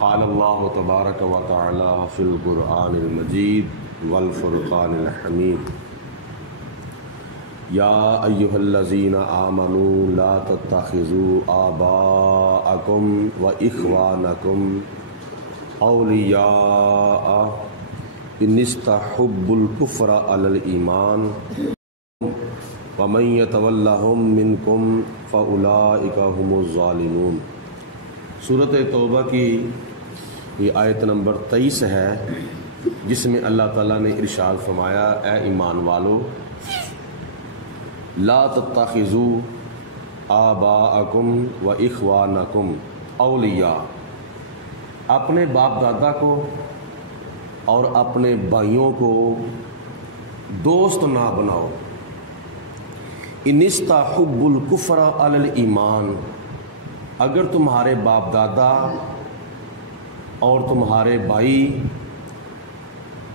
قال اللہ تبارک و تعالی فی القرآن المجید والفرقان الحمید یا ایہا الذین آمنوا لا تتخذوا آباءکم و اخوانکم اولیاء ان استحبوا الکفر علی الایمان ومن یتولہم منکم فاولئک هم الظالمون۔ سورۃ توبہ کی یہ آیت نمبر 23 ہے، جس میں اللہ تعالیٰ نے ارشاد فرمایا، اے ایمان والو، لا تتخذوا آباءکم و اخوانکم اولیاء، اپنے باپ دادا کو اور اپنے بھائیوں کو دوست نہ بناؤ۔ ان استحبوا الکفر علی الایمان، اگر تمہارے باپ دادا اور تمہارے بھائی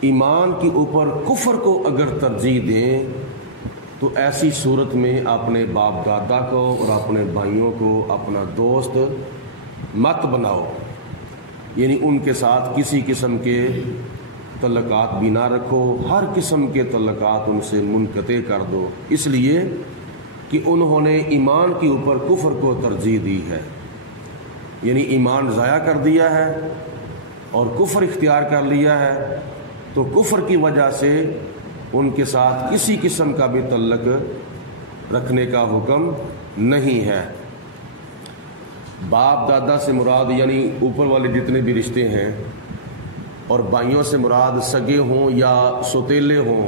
ایمان کے اوپر کفر کو اگر ترجیح دیں تو ایسی صورت میں اپنے باپ دادا کو اور اپنے بھائیوں کو اپنا دوست مت بناؤ، یعنی ان کے ساتھ کسی قسم کے تعلقات بھی نہ رکھو، ہر قسم کے تعلقات ان سے منقطع کر دو، اس لیے کہ انہوں نے ایمان کے اوپر کفر کو ترجیح دی ہے، یعنی ایمان ضائع کر دیا ہے اور کفر اختیار کر لیا ہے، تو کفر کی وجہ سے ان کے ساتھ کسی قسم کا بھی تعلق رکھنے کا حکم نہیں ہے۔ باپ دادا سے مراد یعنی اوپر والے جتنے بھی رشتے ہیں، اور بھائیوں سے مراد سگے ہوں یا سوتیلے ہوں،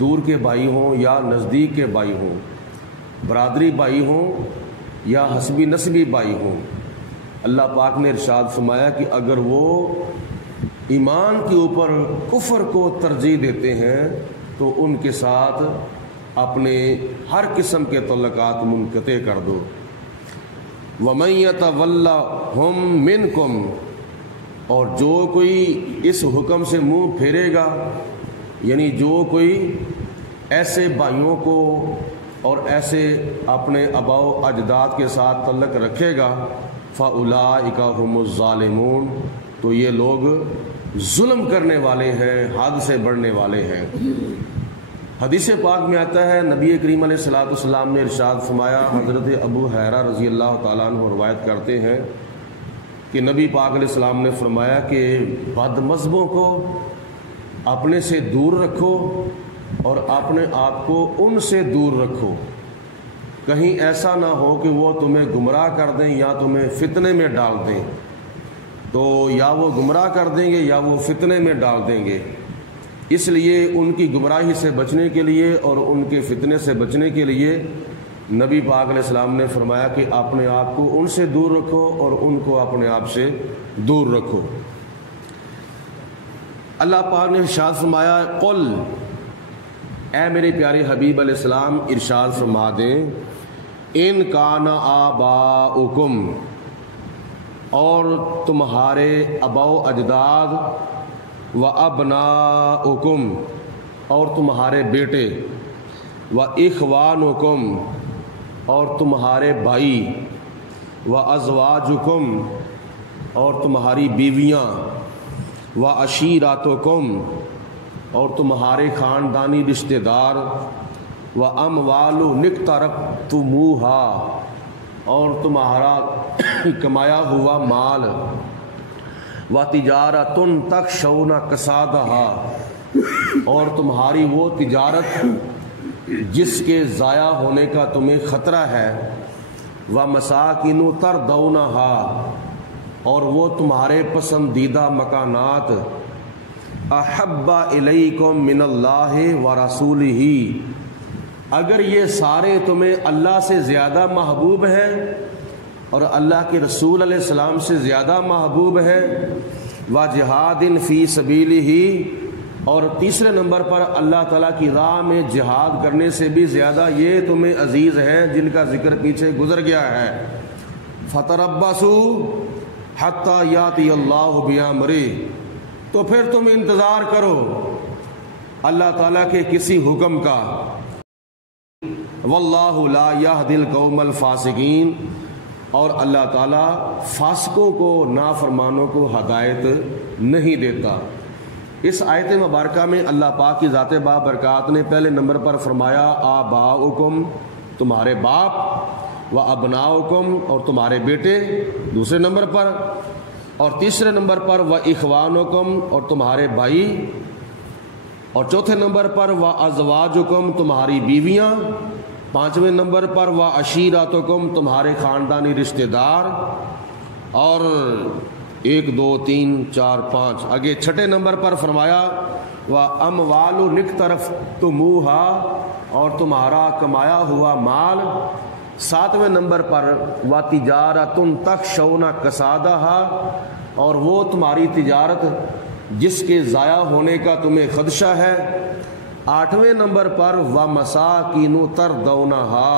دور کے بھائی ہوں یا نزدیک کے بھائی ہوں، برادری بھائی ہوں یا حسبی نسبی بھائی ہوں۔ اللہ پاک نے ارشاد فرمایا کہ اگر وہ ایمان کے اوپر کفر کو ترجیح دیتے ہیں تو ان کے ساتھ اپنے ہر قسم کے تعلقات منقطع کر دو۔ وَمَن يَتَوَلَّهُم مِّنكُمْ، اور جو کوئی اس حکم سے منہ پھیرے گا، یعنی جو کوئی ایسے بھائیوں کو اور ایسے اپنے آباء و اجداد کے ساتھ تعلق رکھے گا، فَأُولَئِكَ هُمُ الظَّالِمُونَ، تو یہ لوگ ظلم کرنے والے ہیں، حد سے بڑھنے والے ہیں۔ حدیث پاک میں آتا ہے، نبی کریم علیہ الصلوۃ والسلام نے ارشاد فرمایا، حضرت ابو ہریرہ رضی اللہ تعالیٰ عنہ روایت کرتے ہیں کہ نبی پاک علیہ السلام نے فرمایا کہ بد مذہبوں کو اپنے سے دور رکھو اور اپنے آپ کو ان سے دور رکھو، کہیں ایسا نہ ہو کہ وہ تمہیں گمراہ کر دیں یا تمہیں فتنے میں ڈال دیں، تو یا وہ گمراہ کر دیں گے یا وہ فتنے میں ڈال دیں گے، اس لیے ان کی گمراہی سے بچنے کے لیے اور ان کے فتنے سے بچنے کے لیے نبی پاک علیہ السلام نے فرمایا کہ اپنے آپ کو ان سے دور رکھو اور ان کو اپنے آپ سے دور رکھو۔ اللہ پاک نے ارشاد فرمایا، قل، اے میرے پیارے حبیب علیہ السلام ارشاد فرما دیں، ان کان آباؤکم، اور تمہارے آباء و اجداد، و ابناؤکم، اور تمہارے بیٹے، و اخوانکم، اور تمہارے بھائی، و ازواجکم، اور تمہاری بیویاں، و عشیراتکم، اور تمہارے خاندانی رشتہ دار، و اموال نقترفتموہا، اور تمہارا کمایا ہوا مال، و تجارت تخشون کسادہا، اور تمہاری وہ تجارت جس کے ضائع ہونے کا تمہیں خطرہ ہے، و مساکن ترضونہا، اور وہ تمہارے پسندیدہ مکانات، احب الیکم من اللہ و رسولہ، اگر یہ سارے تمہیں اللہ سے زیادہ محبوب ہیں اور اللہ کے رسول علیہ السلام سے زیادہ محبوب ہیں، و جہاد فی سبیلہ، اور تیسرے نمبر پر اللہ تعالیٰ کی راہ میں جہاد کرنے سے بھی زیادہ یہ تمہیں عزیز ہیں جن کا ذکر پیچھے گزر گیا ہے، فتربصوا حتی یاتی اللہ بامرہ، تو پھر تم انتظار کرو اللہ تعالیٰ کے کسی حکم کا، واللہ لا یہدی القوم الفاسقین، اور اللہ تعالیٰ فاسقوں کو، نافرمانوں کو ہدایت نہیں دیتا۔ اس آیت مبارکہ میں اللہ پاک کی ذات بابرکات نے پہلے نمبر پر فرمایا آباؤکم، تمہارے باپ، و ابناؤکم، اور تمہارے بیٹے دوسرے نمبر پر، اور تیسرے نمبر پر و اخوانکم، اور تمہارے بھائی، اور چوتھے نمبر پر و ازواجکم، تمہاری بیویاں، پانچویں نمبر پر و عشیرتکم، تمہارے خاندانی رشتہ دار، اور 1 2 3 4 5 آگے چھٹے نمبر پر فرمایا و اموال اقترفتموہا، اور تمہارا کمایا ہوا مال، ساتویں نمبر پر و تجارت تخشون کسادہا، اور وہ تمہاری تجارت جس کے ضائع ہونے کا تمہیں خدشہ ہے، آٹھویں نمبر پر و مساکین ترضونہا،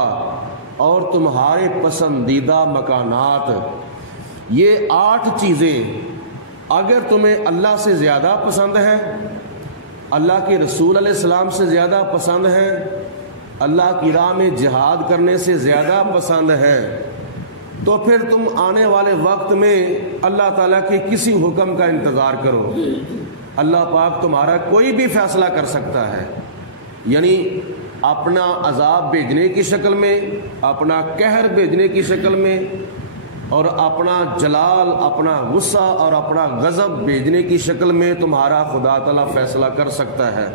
اور تمہارے پسندیدہ مکانات۔ یہ 8 چیزیں اگر تمہیں اللہ سے زیادہ پسند ہیں، اللہ کے رسول علیہ السلام سے زیادہ پسند ہیں، اللہ کی راہ میں جہاد کرنے سے زیادہ پسند ہیں، تو پھر تم آنے والے وقت میں اللہ تعالیٰ کے کسی حکم کا انتظار کرو۔ اللہ پاک تمہارا کوئی بھی فیصلہ کر سکتا ہے، یعنی اپنا عذاب بھیجنے کی شکل میں، اپنا قہر بھیجنے کی شکل میں، اور اپنا جلال، اپنا غصہ اور اپنا غضب بھیجنے کی شکل میں تمہارا خدا تعالیٰ فیصلہ کر سکتا ہے۔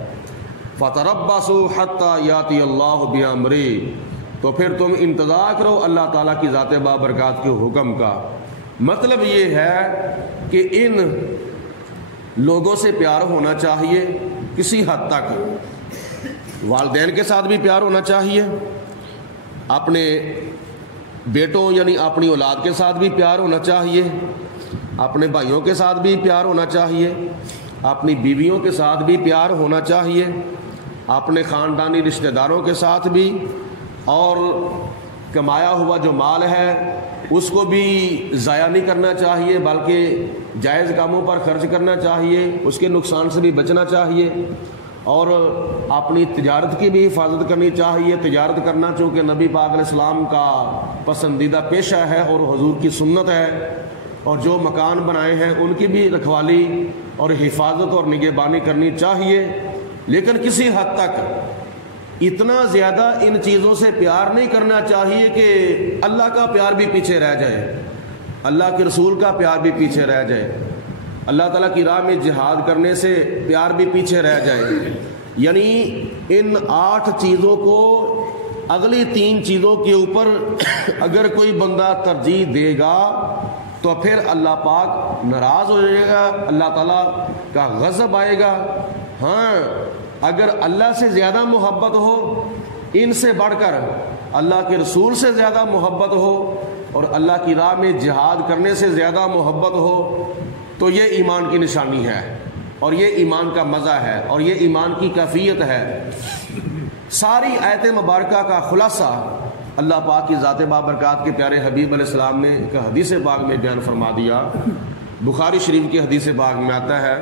فَتَرَبَّصُوا حَتَّى يَأْتِيَ اللَّهُ بِأَمْرِهِ، تو پھر تم انتظار کرو اللہ تعالیٰ کی ذات بابرکات کے حکم کا۔ مطلب یہ ہے کہ ان لوگوں سے پیار ہونا چاہیے کسی حد تک، والدین کے ساتھ بھی پیار ہونا چاہیے، اپنے بیٹوں یعنی اپنی اولاد کے ساتھ بھی پیار ہونا چاہیے، اپنے بھائیوں کے ساتھ بھی پیار ہونا چاہیے، اپنی بیویوں کے ساتھ بھی پیار ہونا چاہیے، اپنے خاندانی رشتہ داروں کے ساتھ بھی، اور کمایا ہوا جو مال ہے اس کو بھی ضائع نہیں کرنا چاہیے، بلکہ جائز کاموں پر خرچ کرنا چاہیے، اس کے نقصان سے بھی بچنا چاہیے، اور اپنی تجارت کی بھی حفاظت کرنی چاہیے۔ تجارت کرنا چونکہ نبی پاک علیہ السلام کا پسندیدہ پیشہ ہے اور حضور کی سنت ہے، اور جو مکان بنائے ہیں ان کی بھی رکھوالی اور حفاظت اور نگہبانی کرنی چاہیے، لیکن کسی حد تک اتنا زیادہ ان چیزوں سے پیار نہیں کرنا چاہیے کہ اللہ کا پیار بھی پیچھے رہ جائے، اللہ کے رسول کا پیار بھی پیچھے رہ جائے، اللہ تعالیٰ کی راہ میں جہاد کرنے سے پیار بھی پیچھے رہ جائے۔ یعنی ان 8 چیزوں کو اگلی 3 چیزوں کے اوپر اگر کوئی بندہ ترجیح دے گا تو پھر اللہ پاک ناراض ہو جائے گا، اللہ تعالیٰ کا غضب آئے گا۔ ہاں، اگر اللہ سے زیادہ محبت ہو، ان سے بڑھ کر اللہ کے رسول سے زیادہ محبت ہو، اور اللہ کی راہ میں جہاد کرنے سے زیادہ محبت ہو، تو یہ ایمان کی نشانی ہے، اور یہ ایمان کا مزہ ہے، اور یہ ایمان کی کیفیت ہے۔ ساری آیت مبارکہ کا خلاصہ اللہ پاک کی ذات بابرکات کے پیارے حبیب علیہ السلام نے ایک حدیث پاک میں بیان فرما دیا۔ بخاری شریف کی حدیث پاک میں آتا ہے،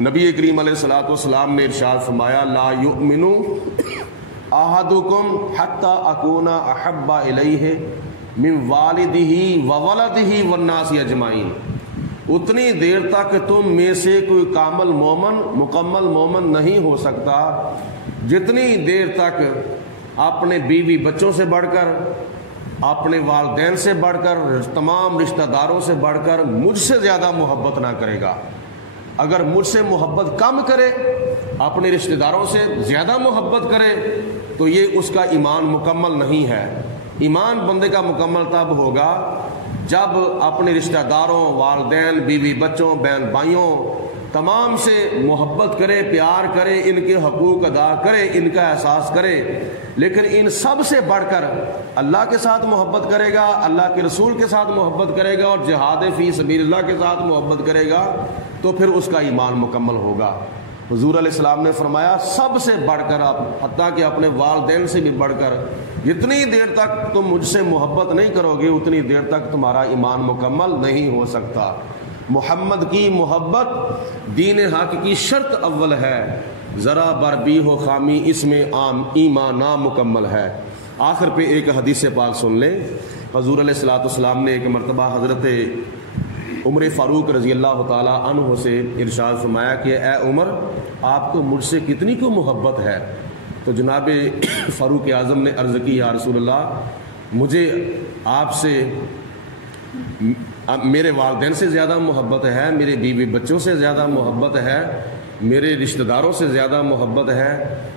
نبی کریم علیہ الصلوۃ والسلام نے ارشاد فرمایا لا یؤمن احدکم حتی اکون احب الیہ من والدہ وولدہ والناس اجمعین، اتنی دیر تک تم میں سے کوئی کامل مومن، مکمل مومن نہیں ہو سکتا جتنی دیر تک اپنے بیوی بچوں سے بڑھ کر، اپنے والدین سے بڑھ کر، تمام رشتہ داروں سے بڑھ کر مجھ سے زیادہ محبت نہ کرے گا۔ اگر مجھ سے محبت کم کرے، اپنے رشتہ داروں سے زیادہ محبت کرے، تو یہ اس کا ایمان مکمل نہیں ہے۔ ایمان بندے کا مکمل تب ہوگا جب اپنے رشتہ داروں، والدین، بیوی بچوں، بہن بھائیوں تمام سے محبت کرے، پیار کرے، ان کے حقوق ادا کرے، ان کا احساس کرے، لیکن ان سب سے بڑھ کر اللہ کے ساتھ محبت کرے گا، اللہ کے رسول کے ساتھ محبت کرے گا، اور جہاد فی سبیل اللہ کے ساتھ محبت کرے گا، تو پھر اس کا ایمان مکمل ہوگا۔ حضور علیہ السلام نے فرمایا سب سے بڑھ کر، آپ حتیٰ کہ اپنے والدین سے بھی بڑھ کر، جتنی دیر تک تم مجھ سے محبت نہیں کرو گے اتنی دیر تک تمہارا ایمان مکمل نہیں ہو سکتا۔ محمد کی محبت دین حق کی شرط اول ہے، ذرا بر بھی ہو خامی اس میں عام ایمان نامکمل ہے۔ آخر پہ ایک حدیث پاک سن لیں، حضور علیہ الصلوۃ والسلام نے ایک مرتبہ حضرت عمر فاروق رضی اللہ تعالیٰ عنہ سے ارشاد فرمایا کہ اے عمر، آپ کو مجھ سے کتنی کو محبت ہے؟ تو جناب فاروق اعظم نے عرض کی یا رسول اللہ، مجھے آپ سے میرے والدین سے زیادہ محبت ہے، میرے بیوی بچوں سے زیادہ محبت ہے، میرے رشتہ داروں سے زیادہ محبت ہے،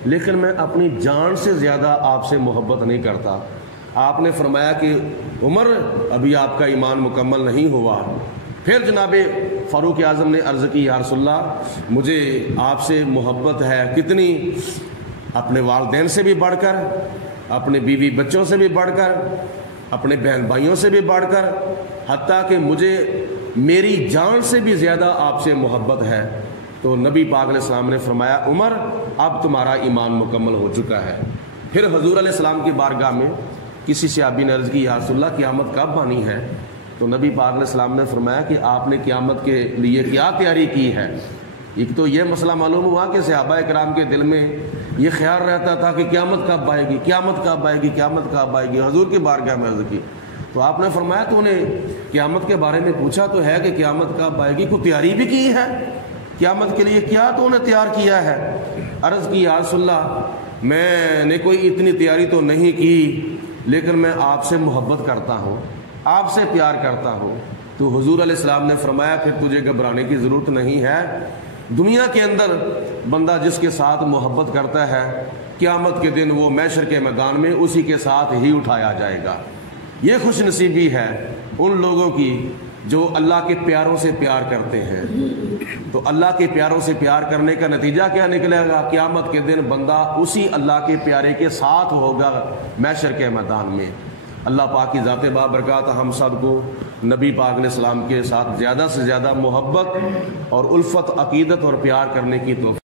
لیکن میں اپنی جان سے زیادہ آپ سے محبت نہیں کرتا۔ آپ نے فرمایا کہ عمر، ابھی آپ کا ایمان مکمل نہیں ہوا۔ پھر جناب فاروق اعظم نے عرض کی یا رسول اللہ، مجھے آپ سے محبت ہے کتنی؟ اپنے والدین سے بھی بڑھ کر، اپنے بیوی بچوں سے بھی بڑھ کر، اپنے بہن بھائیوں سے بھی بڑھ کر، حتیٰ کہ مجھے میری جان سے بھی زیادہ آپ سے محبت ہے۔ تو نبی پاک علیہ السلام نے فرمایا عمر، اب تمہارا ایمان مکمل ہو چکا ہے۔ پھر حضور علیہ السلام کی بارگاہ میں کسی صحابی نے عرض کی یا رسول اللہ، قیامت کب آنی ہے؟ تو نبی پاک علیہ السلام نے فرمایا کہ آپ نے قیامت کے لیے کیا تیاری کی ہے؟ ایک تو یہ مسئلہ معلوم ہوا کہ صحابہ اکرام کے دل میں یہ خیال رہتا تھا کہ قیامت کب آئے گی، قیامت کب آئے گی، قیامت کب آئے گی۔ حضور کی بارگاہ میں عرض کی تو آپ نے فرمایا تو نے قیامت کے بارے میں پوچھا تو ہے کہ قیامت کب آئے گی، کوئی تیاری بھی کی ہے قیامت کے لیے؟ کیا تو نے تیار کیا ہے؟ عرض کی یا رسول اللہ، میں نے کوئی اتنی تیاری تو نہیں کی، لیکن میں آپ سے محبت کرتا ہوں، آپ سے پیار کرتا ہوں۔ تو حضور علیہ السلام نے فرمایا پھر تجھے گھبرانے کی ضرورت نہیں ہے، دنیا کے اندر بندہ جس کے ساتھ محبت کرتا ہے، قیامت کے دن وہ محشر کے میدان میں اسی کے ساتھ ہی اٹھایا جائے گا۔ یہ خوش نصیبی ہے ان لوگوں کی جو اللہ کے پیاروں سے پیار کرتے ہیں۔ تو اللہ کے پیاروں سے پیار کرنے کا نتیجہ کیا نکلے گا؟ قیامت کے دن بندہ اسی اللہ کے پیارے کے ساتھ ہوگا محشر کے میدان میں۔ اللہ پاک کی ذات بابرکات ہم سب کو نبی پاک علیہ السلام کے ساتھ زیادہ سے زیادہ محبت اور الفت، عقیدت اور پیار کرنے کی توفیق